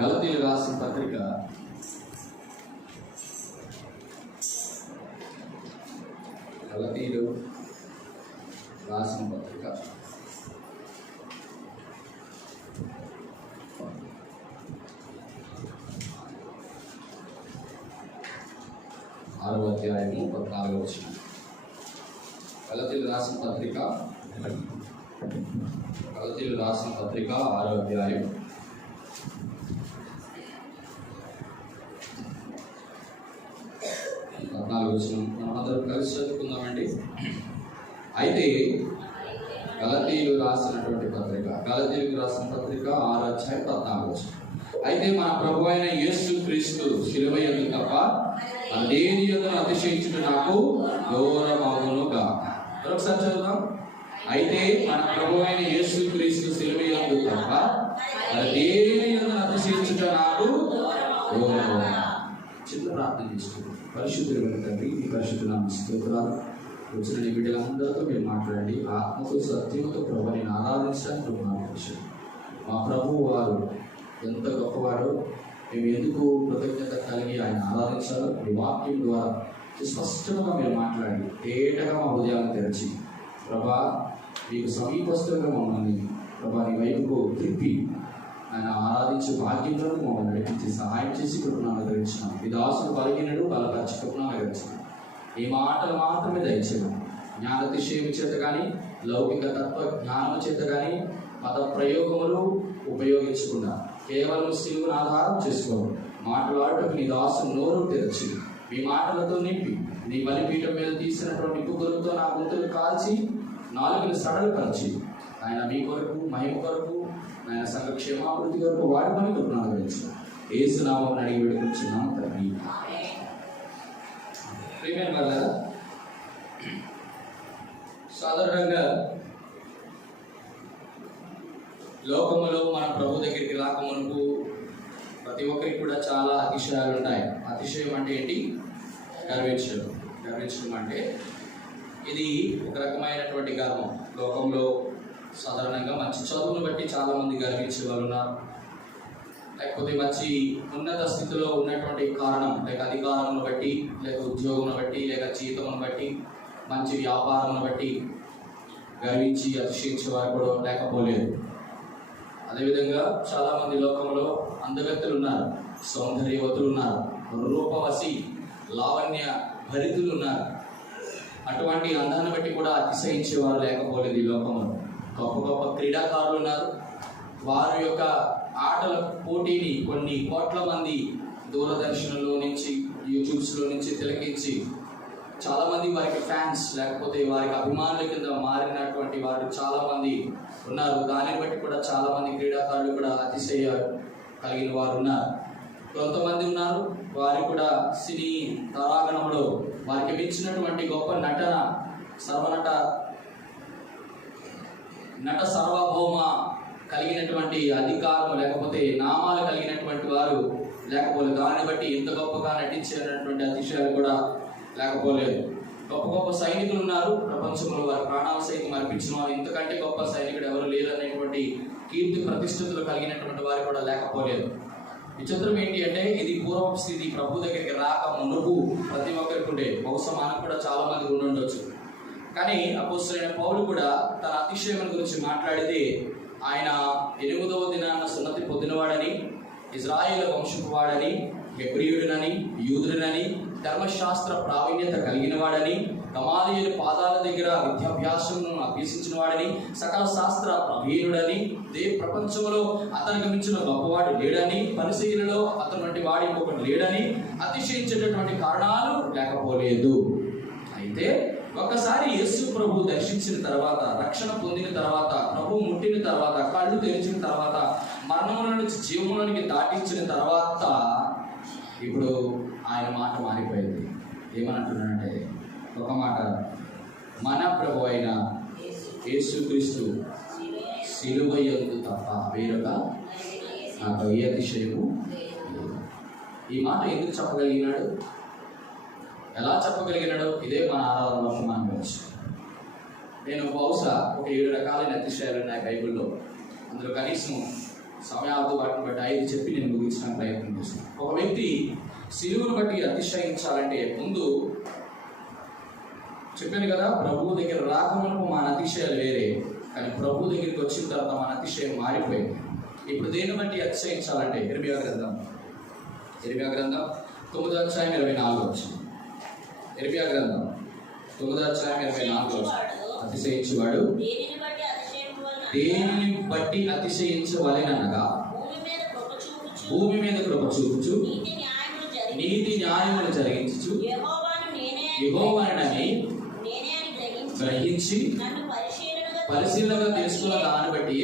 గలతీలు రాసిన పత్రిక. గలతీలు రాసిన పత్రిక ఆరవ అధ్యాయము పద్నాలుగవ వచ్చిన గలతీలు రాసిన పత్రిక గలతీలు రాసిన పత్రిక ఆరో అధ్యాయం పద్నాలుగు వచ్చిన మనం అందరం కలిసి చదువుకుందామండి అయితే గలతీలు రాసినటువంటి పత్రిక గలతీలకు రాసిన పత్రిక ఆరు అధ్యాయం పద్నాలుగు వచ్చిన. అయితే మన ప్రభు అయిన యేసు క్రీస్తు శిలువ ఎందు తప్ప దేని యొక్క అతిశయించిన నాకు దూరమవునుగా ఒకసారి చదువుదాం. అయితే మన ప్రభు అయిన యేసు క్రీస్తు శిలువ ఎందు తప్ప దేని యొక్క అతిశయించుట నాకు దూరమవునుగా చిన్న ప్రార్థన చేసుకుంటాం పరిశుద్ధులు తండ్రి ఈ పరిశుద్ధ స్తోత్రాలు. వచ్చిన బిడ్డలందరితో మీరు మాట్లాడండి. ఆత్మతో సత్యంతో ప్రభు నేను ఆరాధించడానికి ప్రభు మా ప్రభు వారు ఎంత గొప్పవాడో మేము ఎందుకు కృతజ్ఞత కలిగి ఆయన ఆరాధించాలో మీ వాక్యం ద్వారా స్పష్టంగా మీరు మాట్లాడి తేటగా మా హృదయాలను తెరిచి ప్రభా మీకు సమీపస్తులుగా మమ్మల్ని ప్రభా నీ వైపుకు తిప్పి ఆయన ఆరాధించే భాగ్యంలో మమ్మల్ని నడిపించి సహాయం చేసి కృపణాలు గ్రహించినాం ఈ దాసులు బలహీనడు బలపరిచి కృపణాలు గ్రహించినాం ఈ మాటలు మాత్రమే దయచేయడం జ్ఞానతిశయం చేత కానీ లౌకిక తత్వ జ్ఞానం చేత కానీ పద ప్రయోగములు ఉపయోగించకుండా కేవలం శివుని ఆధారం చేసుకోవడం మాట్లాడటం నీ దాసు నోరు తెరిచి మీ మాటలతో నింపి నీ బలిపీఠం మీద తీసినటువంటి కుగురుతో నా గుంతులు కాల్చి నాలుగుని సడలుపరిచి. ఆయన మీ కొరకు మహిమ కొరకు ఆయన సంఘ క్షేమాభివృద్ధి కొరకు వాడి పని కొరకు అనుగ్రహించు ఏసునామం అడిగి పెడుకుంటున్నాం తండ్రి. ప్రియమైన వాళ్ళ సాధారణంగా లోకములో మన ప్రభు దగ్గరికి రాకమునుపు ప్రతి ఒక్కరికి కూడా చాలా అతిశయాలు ఉంటాయి. అతిశయం అంటే ఏంటి? గర్వించడం. గర్వించడం అంటే ఇది ఒక రకమైనటువంటి గర్వం. లోకంలో సాధారణంగా మంచి చదువును బట్టి చాలా మంది గర్వించే వాళ్ళు ఉన్నారు. లేకపోతే మంచి ఉన్నత స్థితిలో ఉన్నటువంటి కారణం లేక అధికారమును బట్టి లేక ఉద్యోగం బట్టి లేక జీతమును బట్టి మంచి వ్యాపారమును బట్టి గర్వించి అతిశయించే వారు కూడా లేకపోలేదు. అదేవిధంగా చాలా మంది లోకంలో అందగత్తులు ఉన్నారు సౌందర్యవతులు ఉన్నారు రూపవసి లావణ్య భరితులు ఉన్నారు అటువంటి అందాన్ని బట్టి కూడా అతిశయించేవారు లేకపోలేదు ఈ లోకంలో. గొప్ప గొప్ప క్రీడాకారులు ఉన్నారు వారి యొక్క ఆటల పోటీని కొన్ని కోట్ల మంది దూరదర్శన్లో నుంచి యూట్యూబ్స్లో నుంచి తిలకించి చాలా మంది వారికి ఫ్యాన్స్ లేకపోతే వారికి అభిమానుల కింద మారినటువంటి వారు చాలా మంది ఉన్నారు. దానిని బట్టి కూడా చాలా మంది క్రీడాకారులు కూడా అతిశయ కలిగిన వారు ఉన్నారు. కొంతమంది ఉన్నారు. వారు కూడా సినీ తరాగణంలో వారికి మించినటువంటి గొప్ప నటన సర్వనట నట సర్వభౌమ కలిగినటువంటి అధికారం లేకపోతే నామాలు కలిగినటువంటి వారు లేకపోలేదు. దాన్ని బట్టి ఎంత గొప్పగా నటించినటువంటి అతిశయాలు కూడా లేకపోలేదు. గొప్ప గొప్ప సైనికులు ఉన్నారు. ప్రపంచంలో వారి ప్రాణాల సైతం అర్పించిన వారు. ఇంతకంటే గొప్ప సైనికుడు ఎవరు లేరు అనేటువంటి కీర్తి ప్రతిష్ఠితులు కలిగినటువంటి వారు కూడా లేకపోలేదు. విచిత్రం ఏంటి అంటే ఇది పూర్వపు స్థితి. ప్రభు దగ్గరికి రాక మునుపు ప్రతి ఒక్కరికి ఉండే. బహుశా మనకు కూడా చాలా మంది ఉండి ఉండొచ్చు. కానీ అపోసరైన పౌలు కూడా తన అతిశయం గురించి మాట్లాడితే ఆయన ఎనిమిదవ దినాన సున్నతి పొందినవాడని ఇజ్రాయేల్ వంశపు వాడని హెబ్రియుడినని యూదుడినని ధర్మశాస్త్ర ప్రావీణ్యత కలిగిన వాడని గమాలియలు పాదాల దగ్గర విద్యాభ్యాసమును అభ్యసించిన వాడని సకల శాస్త్ర ప్రవీణుడని దే ప్రపంచంలో అతనికి మించిన గొప్పవాడు లేడని పరిశీలనలో అతను వంటి వాడి ఇంకొకటి లేడని అతిశయించేటటువంటి కారణాలు లేకపోలేదు. అయితే ఒకసారి యేసు ప్రభు దర్శించిన తర్వాత రక్షణ పొందిన తర్వాత ప్రభు ముట్టిన తర్వాత కళ్ళు తెరిచిన తర్వాత మరణముల నుంచి జీవములోనికి దాటించిన తర్వాత ఇప్పుడు ఆయన మాట మారిపోయింది. ఏమనంటున్నానంటే ఒక మాట. మన ప్రభు అయిన యేసుక్రీస్తు సిలువయ్యకు తప్ప వేరొక నాకు ఏ అతిశయము ఈ మాట ఎందుకు చెప్పగలిగినాడు? ఎలా చెప్పగలిగినాడు ఇదే మన ఆరాధనలో మనం వినొచ్చు నేను బహుశా ఒక ఏడు రకాలైన అతిశయాలు ఉన్నాయి బైబిల్లో. అందులో కనీసం సమయాలతో వాటిని బట్టి ఐదు చెప్పి నేను ముగించడానికి ప్రయత్నం చేస్తాను. ఒక వ్యక్తి సిలువును బట్టి అతిశయించాలంటే ముందు చెప్పాను కదా ప్రభువు దగ్గర రాకమునకు మన అతిశయాలు వేరే. కానీ ప్రభు దగ్గరికి వచ్చిన తర్వాత మన అతిశయం మారిపోయింది. ఇప్పుడు దేన్ని బట్టి అతిశయించాలంటే? ఇరవై గ్రంథం. ఇరవై గ్రంథం తొమ్మిదో అధ్యాయం ఇరవై నాలుగు వచ్చింది ఇరవై గ్రంథం తొమ్మిదో అధ్యాయం ఇరవై నాలుగు వచ్చింది అతిశయించువాడు దేనిని బట్టి అతిశయించవలెనగా భూమి మీద కృప చూపుచు భూమి మీద కృప చూపుచు నీతి న్యాయములు జరిగించు యెహోవాను నేనే యెహోవానని గ్రహించి పరిశీలనగా తెలుసుకున్న దాన్ని బట్టి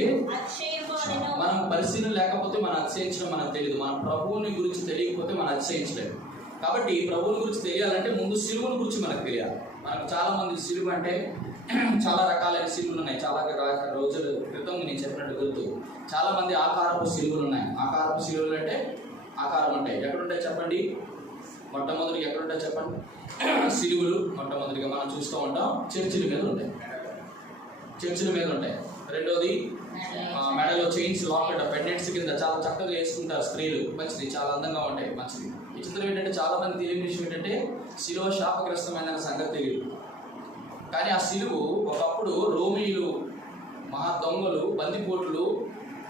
మనం పరిశీలన లేకపోతే మనం అతిశయించడం మనకు తెలియదు. మన ప్రభువుని గురించి తెలియకపోతే మనం అతిశయించలేము. కాబట్టి ప్రభువుని గురించి తెలియాలంటే ముందు సిలువని గురించి మనకు తెలియాలి. మనకు చాలా మంది సిలువ అంటే చాలా రకాలైన సిలువలు ఉన్నాయి. చాలా రకాల రోజుల క్రితం నేను చెప్పినట్టు గుర్తు. చాలా మంది ఆకారపు సిలువలు ఉన్నాయి. ఆకారపు సిలువలు అంటే ఆకారం ఉంటాయి ఎక్కడుంటాయి చెప్పండి? మొట్టమొదటిగా ఎక్కడుంటాయి చెప్పండి? సిలువులు మొట్టమొదటిగా మనం చూస్తూ ఉంటాం. చర్చిల మీద ఉంటాయి చర్చిల మీద ఉంటాయి రెండోది ఆ, మెడలో చైన్స్ లాకెట్ పెండెంట్స్ కింద చాలా చక్కగా వేసుకుంటారు స్త్రీలు. మంచిది చాలా అందంగా ఉంటాయి. మంచిది. ఈ చిత్రం ఏంటంటే చాలా మంది తెలియని విషయం ఏంటంటే శిలువ శాపగ్రస్తమైన సంగతి తెలియదు. కానీ ఆ సిలువు ఒకప్పుడు రోమిలు మహా దొంగలు బందిపోట్లు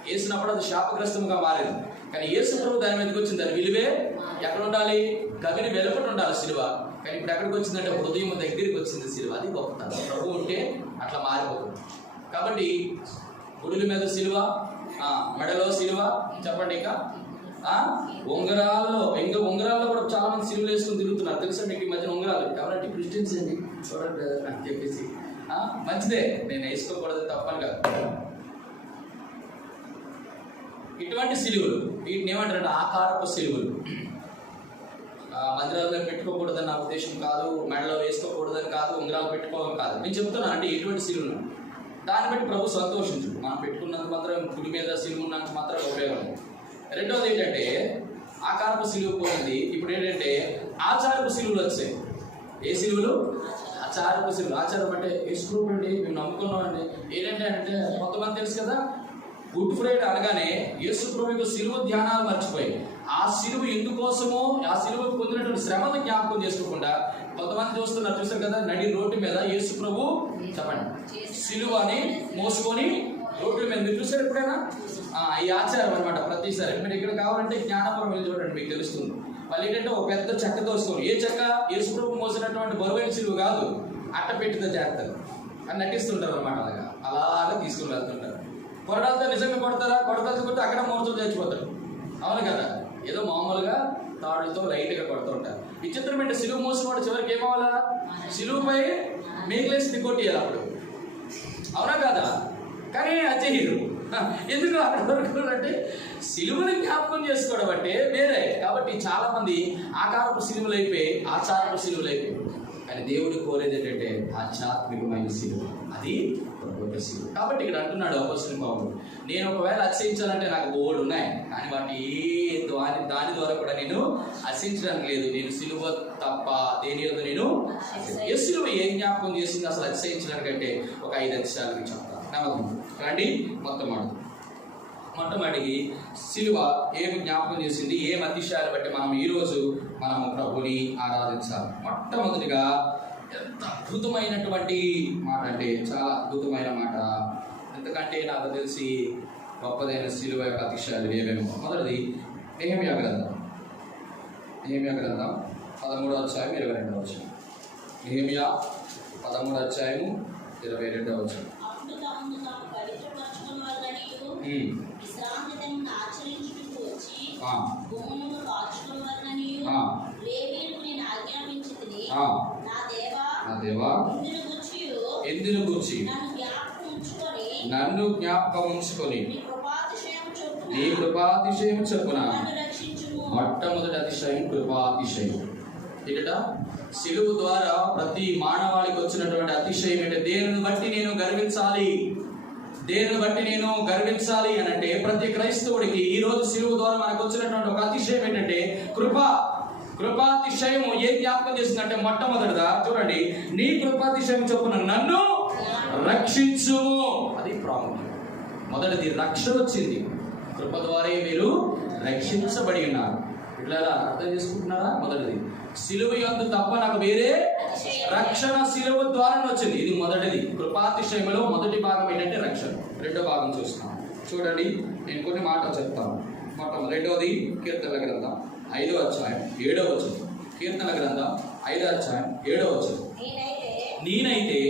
వేసినప్పుడు అది శాపగ్రస్తముగా మారింది. కానీ యేసు ప్రభు దాని మీదకి వచ్చింది దాని విలువే ఎక్కడ ఉండాలి? గవిని వెలుపట ఉండాలి సిలువ కానీ ఇప్పుడు ఎక్కడికి వచ్చిందంటే హృదయం దగ్గరికి వచ్చింది సిలువ అది గొప్పతనం. ప్రభు ఉంటే అట్లా మారిపోతుంది. కాబట్టి గుడుల మీద సిలువ మెడలో సిలువ చెప్పండి ఇంకా? ఉంగరాల్లో ఇంకా ఉంగరాల్లో కూడా చాలా మంది సిలువలు వేసుకుని తిరుగుతున్నారు. తెలుసా మీకు ఈ మధ్యన ఉంగరాలు? ఎవరంటే క్రిస్టియన్స్ అండి. చూడండి అని చెప్పేసి. మంచిదే. నేను వేసుకోకూడదు తప్పని కాదు. ఇటువంటి సిలువులు వీటిని ఏమంటారంటే ఆకారపు సిలువులు. మందిరాల్లో పెట్టుకోకూడదని నా ఉద్దేశం కాదు మెడలో వేసుకోకూడదని కాదు ఉంగరాలు పెట్టుకోవడం కాదు. నేను చెప్తున్నా అంటే ఎటువంటి సిలువులు దాన్ని బట్టి ప్రభు సంతోషించు మనం పెట్టుకున్నంత మాత్రం గుడి మీద సిలువు ఉన్నంత మాత్రం ఉపయోగం రెండవది ఏంటంటే ఆకారపు సిలువు పోయింది. ఇప్పుడు ఏంటంటే ఆచారపు సిలువులు వచ్చాయి. ఏ సిలువులు? ఆచారపు సిలువులు. ఆచారం అంటే యేసుప్రభు అండి మేము నమ్ముకున్నామండి. ఏంటంటే అంటే కొంతమంది తెలుసు కదా గుడ్ ఫ్రైడే అనగానే యేసు ప్రభు యొక్క సిలువ ధ్యానాలు మర్చిపోయి ఆ సిలువ ఎందుకోసమో ఆ సిలువ పొందినటువంటి శ్రమను జ్ఞాపకం చేసుకోకుండా కొంతమంది చూస్తున్నారు చూస్తారు కదా నడి రోడ్డు మీద యేసు ప్రభు చెప్పండి. సిలువని మోసుకొని రోడ్ల మీద మీరు చూసారు ఎప్పుడైనా? ఈ ఆచారం అనమాట ప్రతిసారి. మీరు ఇక్కడ కావాలంటే జ్ఞానపురం వెళ్ళి చూడండి మీకు తెలుస్తుంది. వాళ్ళు ఏంటంటే ఒక పెద్ద చెక్క తోసుకొని ఏ చెక్క? యేసు ప్రభు మోసినటువంటి బరువైన సిలువ కాదు. అట్ట పెట్టితో చేస్తారు అని నటిస్తుంటారు అనమాట అలాగా. అలాగా తీసుకుని వెళ్తుంటారు. కొరడాలతో నిజంగా కొడతారా? కొడతాలతో కొడితే అక్కడ మూర్తులు చచ్చిపోతారు. అవును కదా? ఏదో మామూలుగా తాడులతో లైట్గా కొడుతుంటారు విచిత్రం ఏంటి? సిలువు మోసిన చివరికి ఏమవ్వాలా? సిలువుపై మేకలేసి దిగొట్టేయాలి అప్పుడు. అవునా కదా? కానీ అజయ్యుడు ఎందుకు అక్కడ వరకు అంటే సిలువని జ్ఞాపకం చేసుకోవడం అంటే వేరే. కాబట్టి చాలా మంది ఆకారపు సిలువలు అయిపోయి ఆచారపు సిలువలు అయిపోయి కానీ దేవుడు కోరేది ఏంటంటే ఆధ్యాత్మికమైన సిలువ. అది ప్రభుత్వ కాబట్టి ఇక్కడ అంటున్నాడు అపస్తుని బాబు నేను ఒకవేళ అతిశయించాలంటే నాకు బోర్డు ఉన్నాయి కానీ వాటిని ఏ దాని దాని ద్వారా కూడా నేను అతిశయించడానికి లేదు. నేను సిలువ తప్ప దేని యొక్క నేను ఏ సిలువ ఏం జ్ఞాపకం చేసింది అసలు అతిశయించడానికంటే ఒక ఐదు అక్షరాలు మీకు చెప్తాను. నమ్మకం రండి మొత్తం మాట మొట్టమొదటికి సిలువ ఏమి జ్ఞాపకం చేసింది ఏం అతిశయాలు బట్టి మనం ఈరోజు మనము ప్రభుని ఆరాధించాలి. మొట్టమొదటిగా ఎంత అద్భుతమైనటువంటి మాట అంటే చాలా అద్భుతమైన మాట. ఎందుకంటే నాకు తెలిసి గొప్పదైన సిలువ యొక్క అతిశయాలు ఏమేమో మొదటిది నేహమ్యా గ్రంథం. నేహమ్యా గ్రంథం పదమూడవ అధ్యాయం ఇరవై రెండవ వచ్చిన నేహమ్యా పదమూడవ అధ్యాయము ఇరవై రెండవ వాళ్ళనియు ఆ. లేవీయులకు నేను ఆజ్ఞాపించితిని ఆ. నా దేవా? ఎందుకు దేవా ఇందును నన్ను జ్ఞాపకం ఉంచుకొని నీ కృపాతిశయం చెప్పున మొట్టమొదటి అతిశయం కృపాతిశయం. ఇక్కడ సిలువు ద్వారా ప్రతి మానవాళికి వచ్చినటువంటి అతిశయం అంటే దేనిని బట్టి నేను గర్వించాలి? దేనిని బట్టి నేను గర్వించాలి అని అంటే ప్రతి క్రైస్తవుడికి ఈ రోజు సిలువు ద్వారా మనకు వచ్చినటువంటి ఒక అతిశయం ఏంటంటే కృప. కృపాతిశయము ఏ జ్ఞాపకం చేసిందంటే మొట్టమొదటిదా? చూడండి. నీ కృపాతిశయం చొప్పున నన్ను రక్షించు. అది ప్రాముఖ్యం మొదటిది రక్షణ వచ్చింది. కృప ద్వారా మీరు రక్షించబడి ఉన్నారు. ఇట్లా అర్థం చేసుకుంటున్నారా? మొదటిది. సిలువ యందు తప్ప నాకు వేరే రక్షణ సిలువ ద్వారా వచ్చింది. ఇది మొదటిది. కృపాతిశయములో మొదటి భాగం ఏంటంటే రక్షణ. రెండో భాగం చూస్తాం. చూడండి. నేను కొన్ని మాట చెప్తాను. మొత్తం రెండోది కీర్తన గ్రంథం. ఐదో అధ్యాయం ఏడో వచ్చింది కీర్తన గ్రంథం ఐదో అధ్యాయం ఏడో వచ్చింది నేనైతే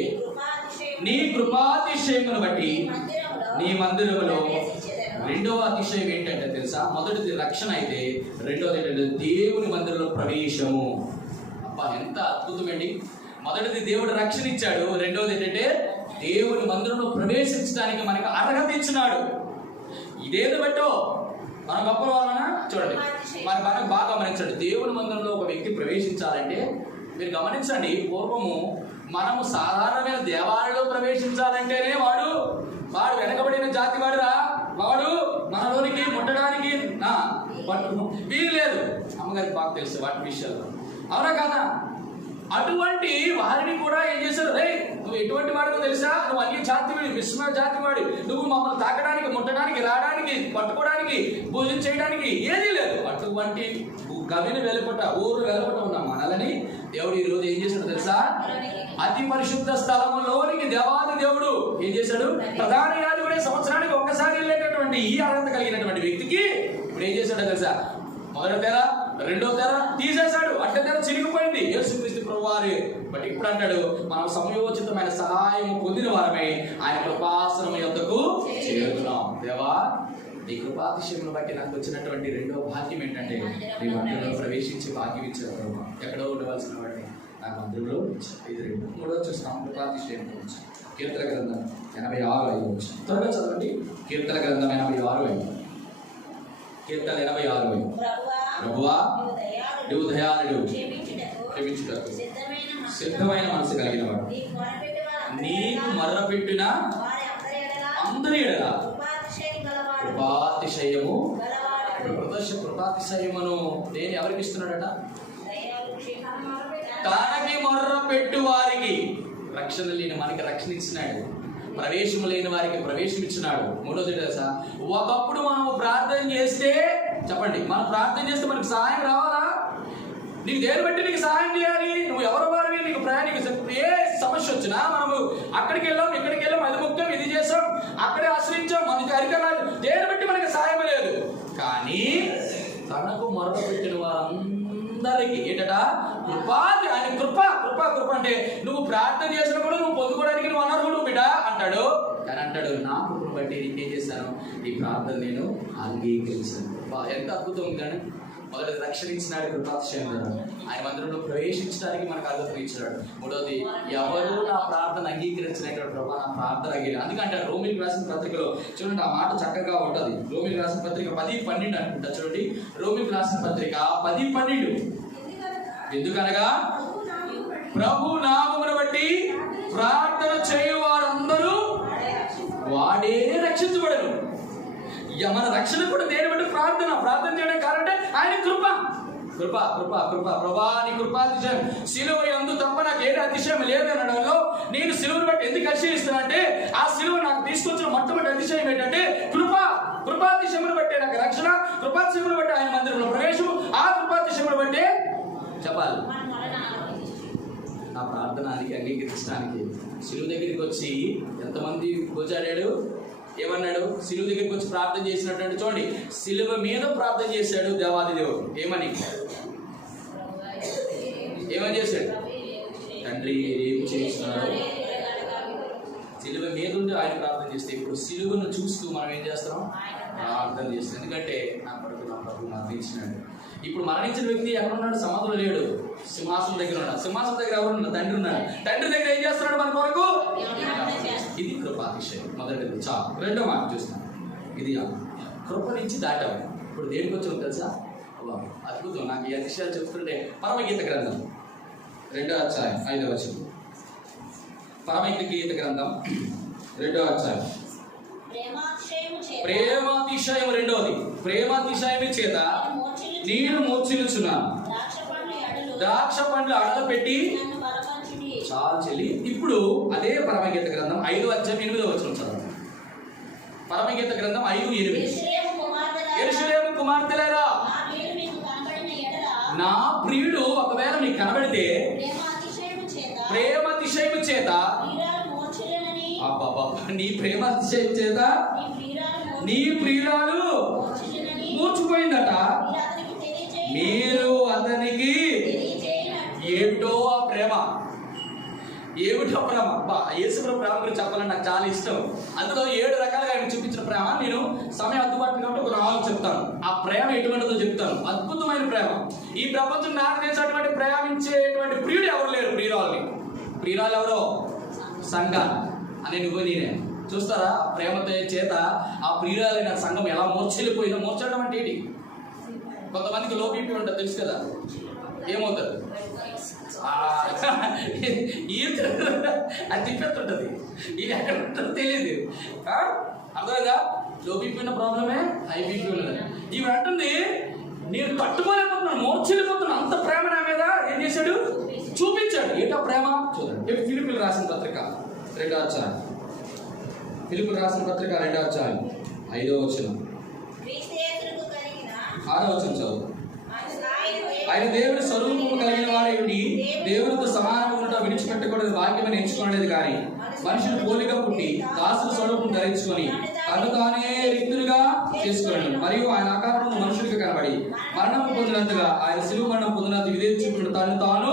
నీ కృపాతిశయమును బట్టి నీ ప్రవేశించెదను. రెండవ అతిశయం ఏంటంటే తెలుసా? మొదటిది రక్షణ అయితే రెండవది ఏంటంటే దేవుని మందిరంలో ప్రవేశము. అబ్బా ఎంత అద్భుతమండి మొదటిది దేవుడు రక్షణ ఇచ్చాడు రెండవది ఏంటంటే దేవుని మందిరంలో ప్రవేశించడానికి మనకు అర్హత ఇచ్చినాడు. ఇదేదో బట్టో? మన గొప్పల వలన చూడండి. మరి మనకు బాగా గమనించండి. దేవుని మందిరంలో ఒక వ్యక్తి ప్రవేశించాలంటే మీరు గమనించండి పూర్వము మనము సాధారణమైన దేవాలయంలో ప్రవేశించాలంటేనే వాడు వాడు వెనకబడిన జాతి వాడురా? వాడు మనలోనికి ముట్టడానికి నా వీలు లేదు. అమ్మగారికి బాగా తెలుసు వాటి విషయాలు. అవునా కదా? అటువంటి వారిని కూడా ఏం చేశారు? రే నువ్వు ఎటువంటి వాడికో తెలుసా? నువ్వు అన్ని జాతి విశ్వ జాతి వాడి నువ్వు మమ్మల్ని తాకడానికి ముట్టడానికి రావడానికి పట్టుకోవడానికి భోజనం చేయడానికి ఏదీ లేదు. అటువంటి గవిని వెలుపట ఊరు వెలుపట ఉన్న మనలని దేవుడు ఈ రోజు ఏం చేశాడు తెలుసా? అతి పరిశుద్ధ స్థలంలోనికి దేవాది దేవుడు ఏం చేశాడు? ప్రధాన యాజకుడే సంవత్సరానికి ఒక్కసారి వెళ్ళేటటువంటి ఈ అర్హత కలిగినటువంటి వ్యక్తికి ఇప్పుడు ఏం చేశాడో తెలుసా? మొదటి తెర రెండో తెర తీసేశాడు. అట్ట తెర చిరిగిపోయింది యేసుక్రీస్తు ప్రభువారు బట్ ఇప్పుడు అంటాడు మనం సమయోచితమైన సహాయం పొందిన వారమే ఆయన కృపాసనం యొద్దకు చేరుతున్నాం. దేవా నీ కృపాతిశయమును బట్టి నాకు వచ్చినటువంటి రెండో భాగ్యం ఏంటంటే నీ మందిరంలో ప్రవేశించి భాగ్యం ఇచ్చారు ప్రభు. ఎక్కడో ఉండవలసిన వాడిని నా మందిరంలో ఇచ్చారు. ఇది రెండు. మూడో చూస్తాం కృపాతిశయం గురించి కీర్తన గ్రంథం ఎనభై ఆరు ఐదు వచ్చి త్వరగా చదవండి. కీర్తన గ్రంథం ఎనభై ఆరు ఐదు కీర్తన ఎనభై ఆరు ఐదు ప్రభువా. నువ్వు దయాళుడు. క్షమించుటకు. క్షమించుటకు సిద్ధమైన మనసు కలిగిన వాడు. నీకు మర్రపెట్టిన అందరి ఎడల కృపాతిశయము. ప్రదర్శ కృపాతిశయమును నేను ఎవరికి ఇస్తున్నాడట? తనకి మొర్ర పెట్టు వారికి. రక్షణ లేని మనకి రక్షణ ఇచ్చినాడు ప్రవేశం లేని వారికి ప్రవేశం ఇచ్చినాడు. మూడోది తెలుసా? ఒకప్పుడు మనం ప్రార్థన చేస్తే చెప్పండి మనం ప్రార్థన చేస్తే మనకు సహాయం రావాలా? నీకు దేని బట్టి నీకు సహాయం చేయాలి? నువ్వు ఎవరు వారివి నీకు ప్రయాణిక ఏ సమస్య వచ్చినా మనము అక్కడికి వెళ్ళాం ఇక్కడికి వెళ్ళాం అది ముఖ్యం ఇది చేసాం అక్కడే ఆశ్రయించాం మనకి అరికరాదు దేని బట్టి మనకి సహాయం లేదు? కానీ తనకు మరణ పెట్టిన వారందరికీ. ఏంటట? కృపాది ఆయన కృప కృప కృప అంటే నువ్వు ప్రార్థన చేసినప్పుడు నువ్వు పొందుకోవడానికి నువ్వు అనర్హుడు బిడ్డ అంటాడు. కానీ అంటాడు నా కృపను బట్టి నేనేం చేశాను? ఈ ప్రార్థన నేను అంగీకరించాను. ఎంత అద్భుతం ఉందండి మొదటి రక్షణ ఇచ్చినాడు కృపాతిశయం ఆయన మందిరంలో ప్రవేశించడానికి మనకు అర్హత ఇచ్చినాడు మూడోది ఎవరు నా ప్రార్థన అంగీకరించినటువంటి ప్రభా నా ప్రార్థన అంగీకరి అందుకంటే రోమిల్ రాసిన పత్రికలో చూడండి ఆ మాట చక్కగా ఉంటుంది. రోమిల్ రాసిన పత్రిక పది పన్నెండు అనుకుంటా చూడండి. రోమిల్ రాసిన పత్రిక పది పన్నెండు. ఎందుకనగా ప్రభు నామమును బట్టి ప్రార్థన చేయవారందరూ వాడే రక్షించబడను. మన రక్షణ కూడా దేని బట్టి ప్రార్థన ప్రార్థన చేయడం కారంటే ఆయన కృప. కృప కృప కృప. ప్రభా నీ కృపాతిశయం సిలువ ఎందు తప్ప నాకు ఏది అతిశయం లేదు అనడంలో నేను సిలువను బట్టి ఎందుకు అతిశయిస్తున్నా అంటే ఆ సిలువ నాకు తీసుకొచ్చిన మొట్టమొదటి అతిశయం ఏంటంటే కృప కృపాతిశయమును బట్టే నాకు రక్షణ కృపాతిశయమును బట్టి ఆయన మందిరంలో ప్రవేశం ఆ కృపాతిశయమును బట్టే చెప్పాలి. నా ప్రార్థనానికి అంగీకరించడానికి శిలువు దగ్గరికి వచ్చి ఎంతమంది గోచాడాడు ఏమన్నాడు? శిలువు దగ్గరికి వచ్చి ప్రార్థన చేసినట్టు చూడండి శిలువ మీద ప్రార్థన చేశాడు దేవాది దేవుడు. ఏమని? ఏమని చేశాడు? తండ్రి ఏం చేస్తున్నాడు సిలువ మీద ఉండి ఆయన ప్రార్థన చేస్తే ఇప్పుడు సిలువను చూస్తూ మనం ఏం చేస్తాం ప్రార్థన చేస్తాం ఎందుకంటే నా కొడుకు నా ప్రభు మరణించినాడు ఇప్పుడు మరణించిన వ్యక్తి ఎక్కడున్నాడు? సమాధులు లేడు. సింహాసనం దగ్గర ఉన్నాడు. సింహాసనం దగ్గర ఎవరున్నాడు తండ్రి ఉన్నాడు తండ్రి దగ్గర ఏం చేస్తున్నాడు మన కొరకు ఇది కృపాతిశయం మొదటిది చా రెండో మాట చూస్తాం ఇది కృప నుంచి దాటాము. ఇప్పుడు దేనికి వచ్చాము తెలుసా? అద్భుతం. నాకు ఈ అతిశయాలు చెప్తుంటే పరమగీత గ్రంథం. రెండో అధ్యాయం ఐదవ వచనం. పరమగీత గీత గ్రంథం రెండో అధ్యాయం. ప్రేమాతిశయం రెండోది ప్రేమాతిశయమే చేత నేను మూర్చిలుచున్నాను ద్రాక్ష పండ్ల అడల పెట్టి. చాలు చెల్లి ఇప్పుడు అదే పరమగీత గ్రంథం ఐదు అధ్యాయం ఎనిమిదో వచ్చిన చదవండి పరమగీత గ్రంథం ఐదు ఎనిమిది. ఎరుషలేము కుమార్తెలారా? నా ప్రియుడు ఒకవేళ మీకు కనబడితే ప్రేమ అతిశయము చేత. నీ ప్రేమ అతిశయం చేత. నీ ప్రియురాలు మూర్చిపోయిందట. మీరు అతనికి ఏమిటో ఆ ప్రేమ. ఏమిటో ప్రేమ? అబ్బా యేసుప్రభు ప్రేమ గురించి చెప్పాలని నాకు చాలా ఇష్టం. అందులో ఏడు రకాలుగా ఆయన చూపించిన ప్రేమ. నేను సమయం అందుబాటులో కాబట్టి ఒక నాలుగు చెప్తాను. ఆ ప్రేమ ఎటువంటిదో చెప్తాను. అద్భుతమైన ప్రేమ. ఈ ప్రపంచం నాకు తెలిసినటువంటి ప్రేమించేటువంటి ప్రియుడు ఎవరు లేరు? ప్రియురాలని ప్రియురాలు ఎవరో? సంఘ అని నువ్వు నేనే. చూస్తారా? ప్రేమతో చేత ఆ ప్రియురాలైన సంఘం ఎలా మూర్చెళ్ళిపోయిందో మూర్చడం అంటే ఏంటి? కొంతమందికి లో బీపీ ఉంటుంది తెలుసు కదా? ఏమవుతుంది? ఆ, ఈ అది తిప్పెత్తుంటది ఇది ఎక్కడ ఉంటుందో తెలియదు? అర్థమైందా లో బీపీ ఉన్న ప్రాబ్లమే హై బీపీ ఉన్నది ఇవి అంటుంది నేను తట్టుకోలేకపోతున్నాను మోర్చెళ్ళిపోతున్నాను అంత ప్రేమ నా మీద ఏం చేశాడు చూపించాడు ఏంటో ప్రేమ చూడండి ఫిలిపిలు రాసిన పత్రిక రెండో అధ్యాయం ఫిలిపిలు రాసిన పత్రిక రెండో అధ్యాయం ఐదో వచ్చిన ఆరో వచ్చిన చదువు ఆయన దేవుని స్వరూపము కలిగిన వాడేయుడి దేవునితో సమానముగా విడిచిపెట్టకూడదు భాగ్యమని ఎంచుకునేది కానీ మనుషులు పోలిక పుట్టి దాసుల స్వరూపం ధరించుకొని తను తానే రిక్తులుగా చేసుకున్నాడు. మరియు ఆయన ఆకారంలో మనుషుడికి కనబడి మరణం పొందినంతగా ఆయన శిలువ మరణం పొందినంత ఇదే చూపుడు తను తాను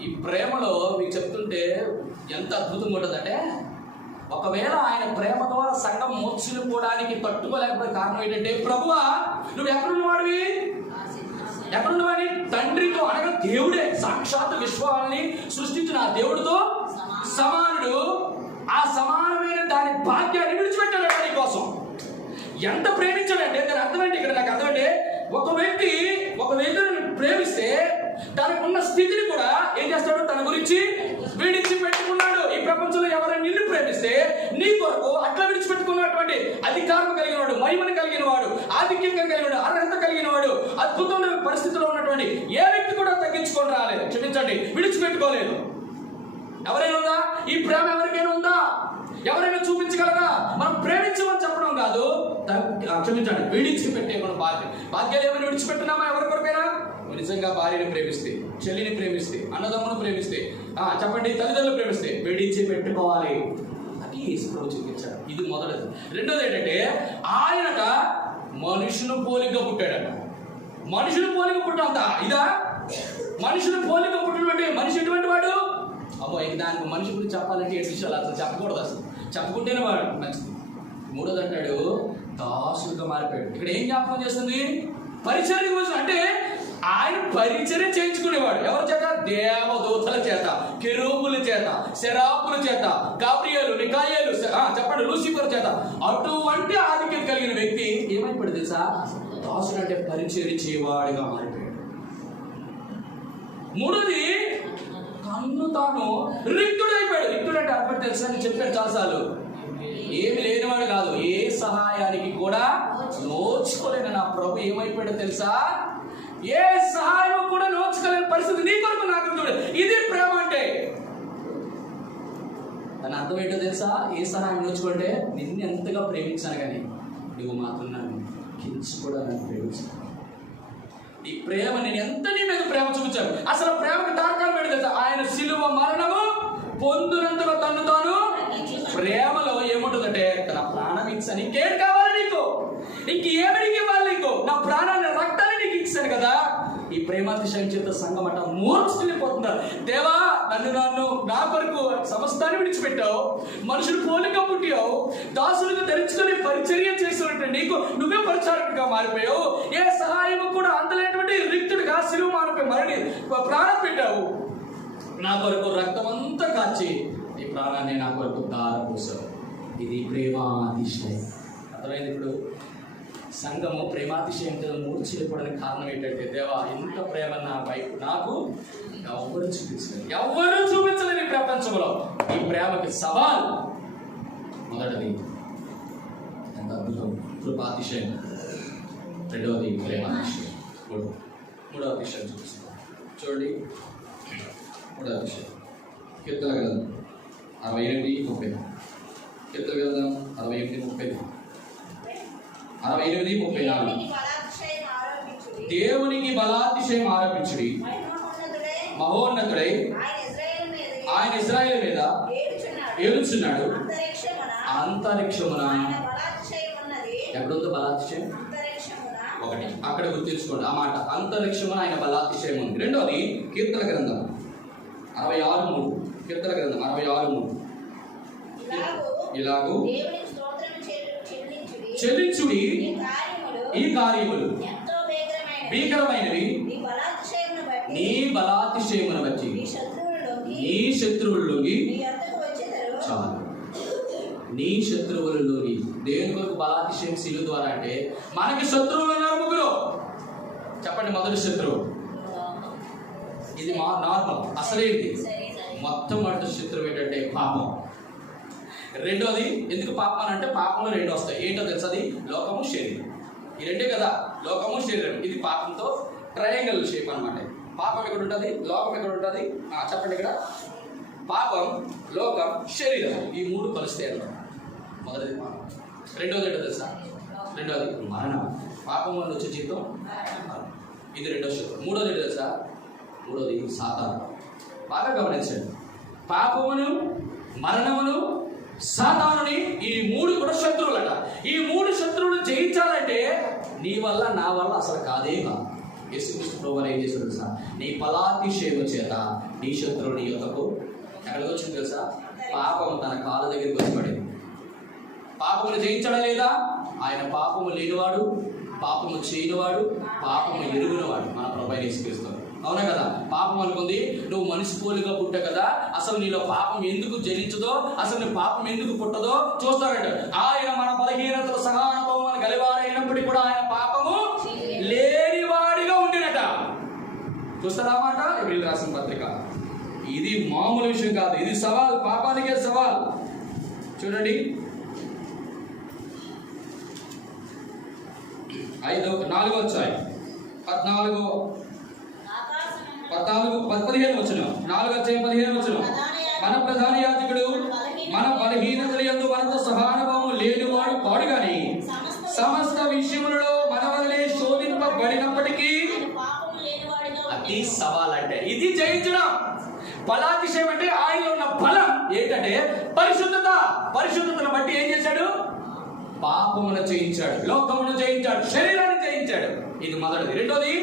ఈ ప్రేమలో మీకు చెప్తుంటే ఎంత అద్భుతంగా ఉంటుందంటే ఒకవేళ ఆయన ప్రేమ ద్వారా సంఘం మూర్చిల్లిపోవడానికి తట్టుకోలేకపోతే కారణం ఏంటంటే ప్రభువా నువ్వు ఎక్కడున్నవాడివి? ఎక్కడున్నవాడి తండ్రితో అనగా దేవుడే. సాక్షాత్ విశ్వాన్ని సృష్టించిన ఆ దేవుడితో సమానుడు. ఆ సమానమైన దాని భాగ్యాన్ని విడిచిపెట్టాడు నీ కోసం. ఎంత ప్రేమించాడంటే దాని అర్థం ఇక్కడ? నాకు అర్థమంటే ఒక వ్యక్తి ఒక వ్యక్తిని ప్రేమిస్తే తనకున్న స్థితిని కూడా ఏం చేస్తాడు? తన గురించి విడిచి పెట్టుకున్నాడు ఈ ప్రపంచంలో ఎవరైనా చేస్తే నీ కొరకు అట్లా విడిచిపెట్టుకున్నటువంటి అధికారం కలిగిన వాడు మహిమను కలిగిన వాడు ఆధిక్యం కలిగిన వాడు అర్హత కలిగిన వాడు అద్భుతమైన పరిస్థితిలో ఉన్నటువంటి ఏ వ్యక్తి కూడా తగ్గించుకొని రాలేదు. క్షమించండి విడిచిపెట్టుకోలేదు. ఎవరైనా ఉందా? ఈ ప్రేమ ఎవరికైనా ఉందా? ఎవరైనా చూపించగలరా? మనం ప్రేమించమని చెప్పడం కాదు. క్షమించండి విడిచిపెట్టే మన భాగ్య భాగ్యాలు ఏమైనా విడిచిపెట్టున్నామా ఎవరి కొరకైనా? నిజంగా భార్యని ప్రేమిస్తే చెల్లిని ప్రేమిస్తే అన్నదమ్మును ప్రేమిస్తే ఆ, చెప్పండి తల్లిదండ్రులు ప్రేమిస్తే విడిచి పెట్టుకోవాలి యేసుప్రభు చూపించాడు ఇది మొదటిది. రెండోది ఏంటంటే ఆయనట మనుషులు పోలిక పుట్టాడట. మనుషులు పోలిక పుట్టంత ఇదా? మనుషులు పోలిక పుట్టినటువంటి మనిషి ఎటువంటి వాడు? అమ్మో ఇంక దానికి మనిషి గురించి చెప్పాలంటే ఏడు విషయాలు అసలు చెప్పకూడదు అసలు. చెప్పుకుంటేనే వాడు మంచిది. మూడోది అంటాడు దాసులుగా మారిపోయాడు. ఇక్కడ ఏం జ్ఞాపకం చేస్తుంది? పరిచయం కోసం అంటే ఆయన పరిచయం చేయించుకునేవాడు. ఎవరి చేత? దేవదూతల చేత కెరూపుల చేత శరాపుల చేత గాబ్రియేలు నికాయలు ఆ, చెప్పండి లూసిఫర్ చేత. అటువంటి ఆధిక్యత కలిగిన వ్యక్తి ఏమైపోయాడు తెలుసా? దాసుడు అంటే పరిచయం చేయవాడిగా మారిపోయాడు. మూడోది తను తాను రిక్తుడైపోయాడు. రిక్తుడు అంటే అర్థం తెలుసా? అని చెప్పాడు చాలాసార్లు. ఏమి లేనివాడు కాదు. ఏ సహాయానికి కూడా నోచుకోలేని. నా ప్రభు ఏమైపోయాడో తెలుసా? ఏ సహాయం కూడా నోచుకోలేని పరిస్థితి నీ కొరకు నాకు చూడు. ఇది ప్రేమ అంటే. దాని అర్థం ఏంటో తెలుసా? ఏ సహాయం నోచుకుంటే నిన్ను ఎంతగా ప్రేమించాను కానీ నువ్వు మాత్రం నన్ను కించి కూడా నన్ను ప్రేమించాను ఈ ప్రేమ నేను ఎంత నీ మీద ప్రేమ చూపించాను? అసలు ప్రేమకు తార్కాలు పెడితే తెలుసా? ఆయన సిలువ మరణము పొందినంతగా తను తాను ప్రేమలో ఏముంటుందంటే తన ప్రాణం ఇచ్చాను ఇంకేం కావాలి నీకు? ఇంక ఇవ్వాలి నీకు నా ప్రాణాన్ని రక్తాన్ని నీకు ఇచ్చాను కదా ఈ సంఘం అట. మూర్చుకెళ్ళిపోతున్నారు దేవా నన్ను నన్ను నా కొరకు సమస్తాన్ని విడిచిపెట్టావు. మనుషులు పోలిక పుట్టావు. దాసులుగా ధరించుకొని పరిచర్య చేస్తున్నట్టు నీకు నువ్వే పరిచారకుడిగా మారిపోయావు. ఏ సహాయం కూడా అందలేటువంటి రిక్తుడిగా శిలువ మారిపోయి మరణి ప్రాణం పెట్టావు. నా కొరకు రక్తమంతా కాచి నీ ప్రాణాన్ని నా కొరకు దారపోసావు. ఇది ప్రేమాతిశయం. అర్థమైంది ఇప్పుడు? సంఘము ప్రేమాతిశయంతో మూర్చిపోవడానికి కారణం ఏంటంటే దేవా ఇంత ప్రేమ నా వైపు నాకు ఎవ్వరు చూపించలేదు. ఎవ్వరూ చూపించలేని ఈ ప్రపంచంలో ఈ ప్రేమకి సవాల్ మొదటిది ఎంత అద్భుతం. కృపాతిశయం. రెండవది ప్రేమాతిశయం. మూడు. మూడవ విషయం చూపిస్తాం. చూడండి. మూడవ విషయం కీర్తన గ్రంథం అరవై ఎనిమిది ముప్పై. కీర్తన గ్రంథం అరవై ఎనిమిది ముప్పై. అరవై ఎనిమిది ముప్పై నాలుగు. దేవునికి బలాతిశయం ఆరోపించుడి. మహిమోన్నతుడై మహోన్నతుడై ఆయన ఇశ్రాయేలు మీద ఆయన ఇస్రాయేల్ మీద ఏలుచున్నాడు. ఏలుచున్నాడు అంతరిక్షమున. ఎక్కడుందో బలాతిశయం ఒకటి. అక్కడ గుర్తుంచుకోండి ఆ మాట. అంతరిక్షమున ఆయన బలాతిశయం ఉంది. రెండోది కీర్తన గ్రంథం. అరవై ఆరు మూడు. కీర్తన గ్రంథం. అరవై ఆరు మూడు. ఇలాగూ చెల్లించుడి. ఈ కార్యములు భీకరమైనవి. నీ బలాతిశయమును బట్టి నీ శత్రువులలోకి శత్రువుల్లోకి. చాలు నీ శత్రువులలోని దేవుని కొరకు బలాతిశయం శిలు ద్వారా అంటే మనకి శత్రువులు ఉన్నారు ముగ్గురు చెప్పండి మొదటి శత్రువు ఇది మా నార్మల్ అసలేంటి సరే. మొట్టమొదటి శత్రువు ఏంటంటే పాపం రెండోది ఎందుకు పాపం అంటే పాపంలో రెండు వస్తాయి. ఏంటో తెలుసు అది లోకము శరీరం. ఈ రెండే కదా లోకము శరీరం. ఇది పాపంతో ట్రయాంగిల్ షేప్ అనమాట పాపం ఎక్కడ ఉంటుంది లోకం ఎక్కడ ఉంటుంది చెప్పండి ఇక్కడ. పాపం లోకం శరీరం. ఈ మూడు కలుస్తాయి అన్నమాట. మొదటిది పాపం. రెండోది ఏంటో తెలుసా? రెండోది మరణం పాపం వల్ల వచ్చే జీవితం ఇది రెండో శత్రువు మూడోది ఏంటో తెలుసా? మూడోది సాధారణం బాగా గమనించండి. పాపమును మరణమును సాధారణని ఈ మూడు కూడా శత్రువులట. ఈ మూడు శత్రువులు జయించాలంటే నీ వల్ల నా వల్ల అసలు కాదే కాదు. యేసుకృష్ణ ప్రభు ఏం చేశాడు తెలుసా? నీ పలాతిశయము చేత నీ శత్రువు నీ యొక్కకు ఎక్కడికి వచ్చింది తెలుసా? పాపం తన కాళ్ళ దగ్గరికి వచ్చి పడింది. పాపములు జయించడం లేదా? ఆయన పాపము లేనివాడు పాపము చేయనివాడు పాపము ఎరుగునవాడు. మన ప్రభు యేసుక్రీస్తు అవునా కదా? పాపం అనుకుంది నువ్వు మనిషి పోలిగా పుట్ట కదా? అసలు నీలో పాపం ఎందుకు జరించదో అసలు నీ పాపం ఎందుకు పుట్టదో చూస్తారంట. ఆయన మన బలహీనతలు సహా అనుభవం గలివాడైనప్పటికీ కూడా ఆయన పాపము లేనివాడిగా ఉండినట. చూస్తారా మాట? వీళ్ళు రాసిన పత్రిక. ఇది మామూలు విషయం కాదు. ఇది సవాల్. పాపానికే సవాల్. చూడండి. ఐదో నాలుగో వచ్చాయి పద్నాలుగో పద్నాలుగు పదిహేను వచ్చిన నాలుగు అధ్యాయం పదిహేను వచ్చిన. మన ప్రధాన యాజకుడు మన బలహీనతల ఎందు మనతో సహానుభవం లేనివాడు కాడు గాని సమస్త విషయములలో మన వల్లే శోధింపబడినప్పటికీ అది సవాల్ అంటే ఇది జయించడం. బలాతిశయం అంటే ఆయనలో ఉన్న బలం. ఏంటంటే పరిశుద్ధత. పరిశుద్ధతను బట్టి ఏం చేశాడు? పాపమును జయించాడు లోకమును జయించాడు శరీరాన్ని జయించాడు. ఇది మొదటిది. రెండోది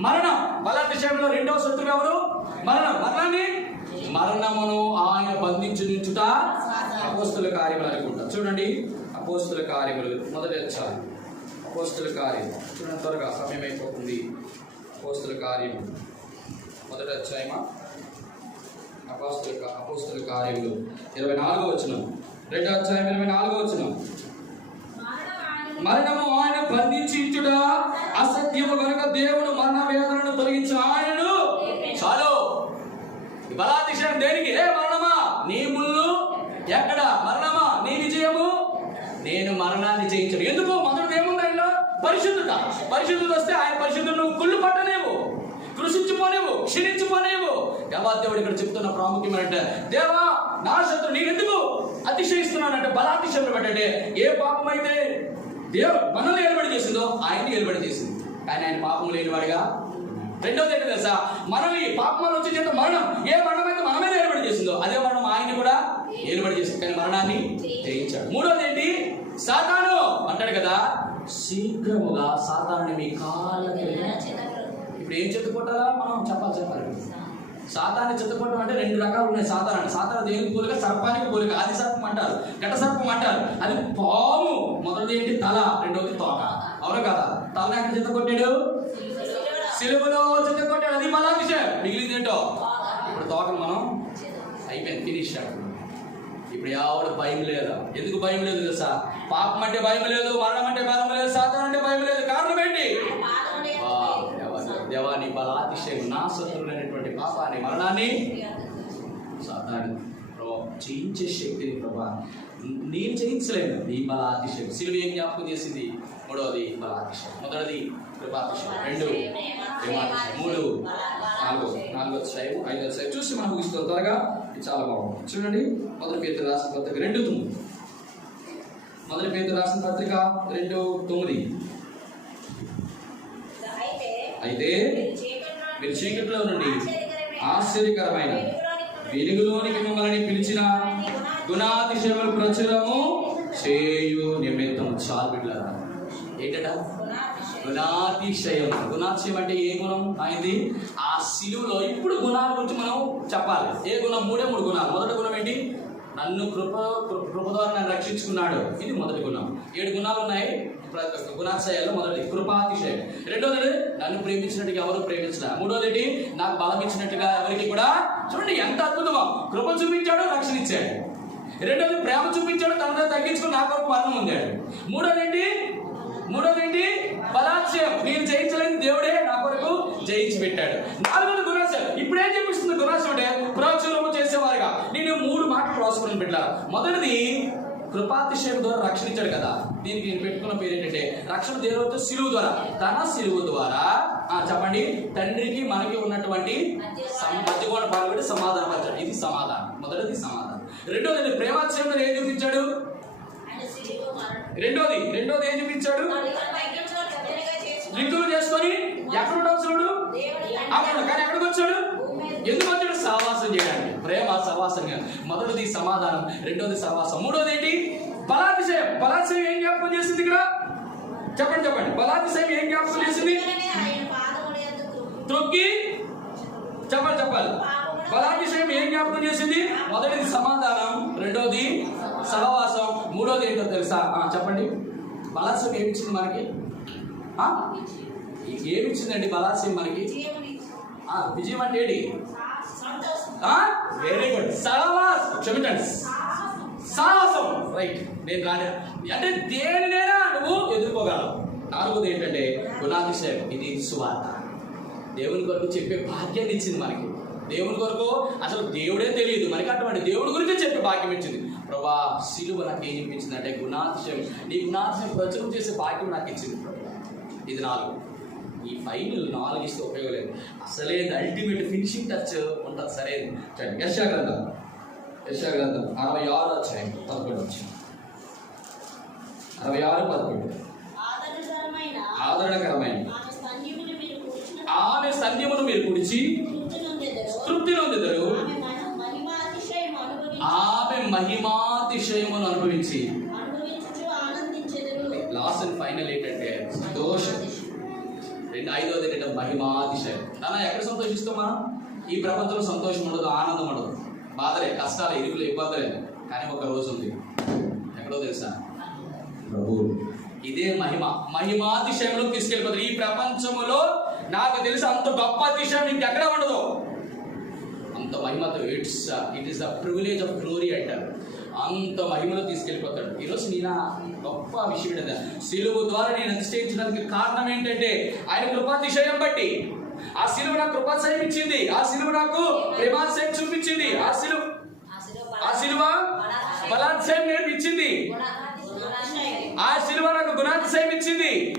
మరణం. బలాతిశయంలో రెండవ శత్రువు ఎవరు? మరణం. మరణాన్ని? మరణమును ఆయన బంధించి నుంచుట అపోస్తుల కార్యములు అనుకుంటా. చూడండి అపోస్తుల కార్యములు. మొదటి వచ్చారు అపోస్తుల కార్యం చూడండి త్వరగా సమయం అయిపోతుంది. అపోస్తుల కార్యం మొదటి వచ్చాయమా అపోస్తుల అపోస్తుల కార్యములు. ఇరవై నాలుగో వచ్చిన రెండో అధ్యాయం ఇరవై నాలుగో వచ్చిన మరణము ఆయన బంధించి ఇచ్చుట అసత్యము కనుక దేవుడు మరణ వేదనను తొలగించిన ఆయనను చాలు. బలాతిశయం దేనికి? ఏ మరణమా? నీ ముళ్ళు ఎక్కడ? మరణమా? నీ విజయము? నేను మరణాన్ని జయించను. ఎందుకు? మొదటి ఏముంది ఆయన పరిశుద్ధత పరిశుద్ధత వస్తే ఆయన పరిశుద్ధత నువ్వు కుళ్ళు పట్టనేవు కృషించిపోనేవు క్షీణించిపోనేవు దేవాదేవుడు ఇక్కడ చెప్తున్న ప్రాముఖ్యమైన అంటే దేవా నా శత్రు నేను ఎందుకు అతిశయిస్తున్నానంటే బలాతిశయం పెట్టండి. ఏ పాపం అయితే దేవుడు మనల్ని ఏలుబడి చేసిందో ఆయన్ని ఏలుబడి చేసింది. కానీ ఆయన పాపం లేనివాడిగా రెండోది ఏంటి తెలుసా? మనం ఈ పాపం వల్ల వచ్చే చేత మరణం ఏ మరణం అయితే మన మీద ఏలుబడి చేసిందో అదే మరణం ఆయన్ని కూడా ఏలుబడి చేసింది. కానీ మరణాన్ని జయించాడు. మూడోది ఏంటి? సాతాను అంటాడు కదా శీఘ్రముగా సాతాన్ని మీ కాళ్ళ ఇప్పుడు ఏం చెత్తకొట్టాలా మనం చెప్పాలి చెప్పాలి సాతాన్ని చెత్తకొట్టడం అంటే రెండు రకాలు ఉన్నాయి సాతాన్ అంటే దేనికి పోలిక? సర్పానికి పోలిక. అది సర్పం అంటారు. ఘట సర్పం అంటారు. అది పాము. మొదటిది ఏంటి? తల. రెండోది తోక. అవును కదా? తల ఎక్కడ చెత్తకొట్టాడు సిలువలో చెత్తకొట్టాడు అది మళ్ళా విషయం. మిగిలింది ఏంటో? ఇప్పుడు తోకను మనం అయిపోయింది. ఫినిష్ ఇప్పుడు ఎవడు భయం లేదు? ఎందుకు భయం లేదు తెలుసా? పాపం అంటే భయం లేదు మరణం అంటే భయం లేదు సాతాన్ అంటే భయం లేదు. కారణం దేవాన్ని దేవాని బలాతిశయం నా శత్రువులైనటువంటి పాపాన్ని మరణాన్ని సాధారణ ప్రభా జయించే శక్తిని ప్రభా. నేను జయించలేను నీ బలాతిశయం సిలువ ఏం జ్ఞాపకం చేసింది? మూడవది బలాతిశయం. మొదటిది కృపాతిశయం. రెండు మూడు నాలుగు నాలుగో వచ్చాయి ఐదో వచ్చాయి చూసి మనం ముగిస్తాం త్వరగా. ఇది చాలా బాగుంది. చూడండి మొదటి పేరు రాసిన పత్రిక రెండు తొమ్మిది. మొదటి పేరు రాసిన పత్రిక రెండు తొమ్మిది. అయితే మీరు చీకట్లో మీరు నుండి ఆశ్చర్యకరమైన వెలుగులోనికి మిమ్మల్ని పిలిచిన గుణాతిశయములు ప్రచురము చేయు నిమిత్తం చాలు బిడ్డలారా. ఏంటట? గుణాతిశయం. గుణాతిశయం అంటే ఏ గుణం? అయింది? ఆ శిలువులో ఇప్పుడు గుణాల గురించి మనం చెప్పాలి. ఏ గుణం? మూడే మూడు గుణాలు. మొదటి గుణం ఏంటి? నన్ను కృప కృప కృప ద్వారా నన్ను రక్షించుకున్నాడు. ఇది మొదటి గుణం. ఏడు గుణాలు ఉన్నాయి. గుణాశయాల్లో మొదటి కృపాతిశయం. రెండోది నన్ను ప్రేమించినట్టుగా ఎవరు ప్రేమించిన మూడోది నాకు బలం ఇచ్చినట్టుగా ఎవరికి కూడా చూడండి ఎంత అద్భుతమో. కృప చూపించాడు రక్షణ ఇచ్చాడు. రెండోది ప్రేమ చూపించాడు తనతో తగ్గించుకుని నా కొరకు మరణం పొందాడు. మూడోది ఏంటి మూడోది ఏంటి బలాత్సయం నేను జయించలేని దేవుడే నా కొరకు జయించి పెట్టాడు. నాలుగోది గుణాశయం ఇప్పుడు ఏం చూపిస్తుంది గుణాశయం అంటే ప్రచురము చేసేవారుగా. నేను మూడు మాటలు రాసుకుని పెట్టా మొదటిది కృపాతిశయం ద్వారా రక్షణ ఇచ్చాడు కదా. దీనికి నేను పెట్టుకున్న పేరు ఏంటంటే రక్షణ దేవుడితో సిలువు ద్వారా. తన సిలువు ద్వారా. ఆ, చెప్పండి. తండ్రికి మనకి ఉన్నటువంటి మధ్యగోణ పాల్గొని సమాధానం పరచాడు ఇది సమాధానం. మొదటిది సమాధానం. రెండోది ప్రేమాతిశయం ఏం చూపించాడు. రెండోది రెండోది ఏం చూపించాడు? తనను చేసుకొని రిక్తులు ఎక్కడ ఉండవు చూడు అక్కడ కానీ ఎక్కడికి వచ్చాడు? ఎందుకు వచ్చాడు? సహవాసం చేయడానికి. ప్రేమ సహవాసం మొదటిది సమాధానం రెండోది సహవాసం. మూడోది ఏంటి? బలాతిశయం బలాతిశయం ఏం జ్ఞాపకం చేసింది ఇక్కడ? చెప్పండి చెప్పండి. బలాతిశయం ఏం జ్ఞాపకం చేసింది? త్రొక్కి చెప్పాలి చెప్పాలి బలాతిశయం ఏం జ్ఞాపకం చేసింది? మొదటిది సమాధానం రెండోది సహవాసం మూడోది ఏంటో తెలుసా? ఆ, చెప్పండి. బలాత్సయం ఏమిచ్చింది మనకి? ఏమిచ్చిందండి బలాత్సయం మనకి? విజయం అంటే ఏంటి? Very good. సహవాస్. క్షమించండి. సాహసం రైట్. నేను రాని అంటే దేనినైనా నువ్వు ఎదుర్కోగలవు. నాలుగోది ఏంటంటే గుణాతిశయం ఇది సువార్త. దేవుని కొరకు చెప్పే భాగ్యాన్ని ఇచ్చింది మనకి. దేవుని కొరకు అసలు దేవుడే తెలియదు. మనకి అటువంటి దేవుడి గురించి చెప్పే భాగ్యం ఇచ్చింది. ప్రభా సిలువ నాకు ఏం చెప్పించింది అంటే గుణాతిశయం నీ గుణాతిశయం ప్రచురం చేసే భాగ్యం నాకు ఇచ్చింది. ప్రభా. ఇది నాలుగు. ఈ ఫైనల్ నాలుగు ఇస్తే ఉపయోగం లేదు. అసలే అల్టిమేట్ ఫినిషింగ్ టచ్ ఉంటుంది. సరైనది చూడండి. యశా గ్రంథం యశా గ్రంథం అరవై ఆరు అధ్యాయం పదకొండు వచ్చాయి. అరవై ఆరు పదకొండు. ఆదరణకరమైన ఆమె సన్యమును మీరు కుడిచి తృప్తి నొందెదరు. ఆమె మహిమాతిశయమును అనుభవించి. లాస్ట్ అండ్ ఫైనల్ ఏంటంటే సంతోషం. రెండు ఐదవది ఏంటంటే మహిమాతిశయం నాన్న ఎక్కడ సంతోషిస్తాం మనం? ఈ ప్రపంచంలో సంతోషం ఉండదు ఆనందం ఉండదు. బాధలే కష్టాలు ఇరుకులు ఇబ్బందులే. కానీ ఒక రోజు ఉంది. ఎక్కడో తెలుసా? ప్రభు. ఇదే మహిమ. మహిమాతిశయంలో తీసుకెళ్ళిపోతారు. ఈ ప్రపంచములో నాకు తెలిసి అంత గొప్ప అతిశయం ఇంకెక్కడ ఉండదు. అంత మహిమతో it's it is the privilege of glory అంటారు. అంత మహిమలో తీసుకెళ్ళిపోతాడు. ఈరోజు నేను గొప్ప విషయం ఏంటంటే సిలువు ద్వారా నేను అతిశయించడానికి కారణం ఏంటంటే ఆయన కృపాతిశయం బట్టి. ఆ సిలువ నాకు కృపాశయం ఇచ్చింది. ఆ సిలువ నాకు ప్రేమాశయం చూపించింది. ఆ సిలువ ఆ సిలువ? బలాశయం నేర్పించింది ఆ సిలువ నాకు గుణాతిశయం ఇచ్చింది.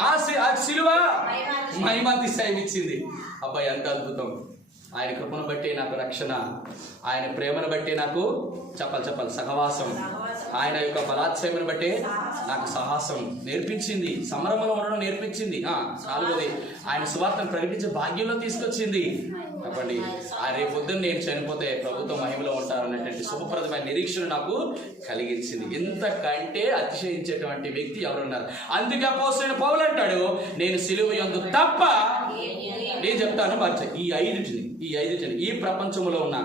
ఆ సి- ఆ సిలువ మహిమాతిశయం ఇచ్చింది. అబ్బాయి ఎంత అద్భుతం. ఆయన కృపను బట్టి నాకు రక్షణ ఆయన ప్రేమను బట్టి నాకు చెప్పాలి చెప్పాలి సహవాసం. ఆయన యొక్క బలాత్సయమును బట్టి నాకు సాహసం నేర్పించింది సమరంలో ఉండడం నేర్పించింది. నాలుగోది ఆయన సువార్తను ప్రకటించే భాగ్యంలో తీసుకొచ్చింది. చెప్పండి ఆ రేపు పొద్దున్న నేను చనిపోతే ప్రభుత్వం మహిమలో ఉంటారు అనేటువంటి శుభప్రదమైన నిరీక్షణ నాకు కలిగించింది. ఇంతకంటే అతిశయించేటువంటి వ్యక్తి ఎవరున్నారు? అందుకే అపోసైన పౌలు అంటాడు నేను సిలువ యందు తప్ప నేను చెప్తాను మర్చి. ఈ ఐదుటిని ఈ ఐదుటిని ఈ ప్రపంచంలో ఉన్న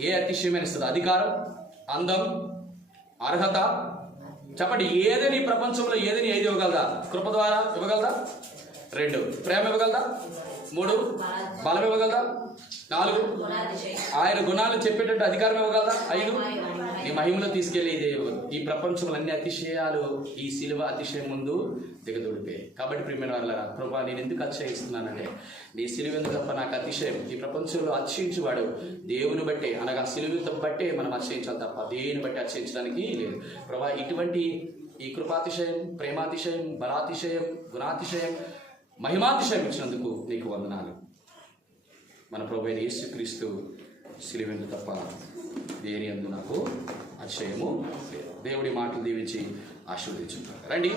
ఏ అతిశయమైన ఇస్తుంది అధికారం అందం అర్హత? చెప్పండి ఏదని ఈ ప్రపంచంలో ఏదని ఐదు ఇవ్వగలదా? కృప ద్వారా ఇవ్వగలదా? రెండు. ప్రేమ ఇవ్వగలదా? మూడు. బలం ఇవ్వగలదా? నాలుగు. ఆయన గుణాలు చెప్పేటట్టు అధికారం ఇవ్వగలదా ఐదు. నీ మహిమలో తీసుకెళ్ళే ఇది ఈ ప్రపంచంలో అన్ని అతిశయాలు ఈ శిలువ అతిశయం ముందు దిగదొడిపోయాయి కాబట్టి ప్రియమైన వాళ్ళ ప్రభా నేను ఎందుకు అతిశయిస్తున్నానంటే నీ సిలువ ఎందుకు తప్ప నాకు అతిశయం. ఈ ప్రపంచంలో అతిశయించేవాడు దేవుని బట్టే అనగా సిలువతో బట్టే మనం అతిశయించాలి తప్ప దేని బట్టి అతిశయించడానికి లేదు. ప్రభా ఇటువంటి ఈ కృపాతిశయం ప్రేమాతిశయం బలాతిశయం గుణాతిశయం మహిమాతిశయం ఇచ్చినందుకు నీకు వందనాలు. మన ప్రభు అయిన యేసుక్రీస్తు సిలివెందు తప్ప దేని అందు నాకు అక్షయము లేదు. దేవుడి మాటలు దీవించి ఆశీర్వదించుంటారు రండి.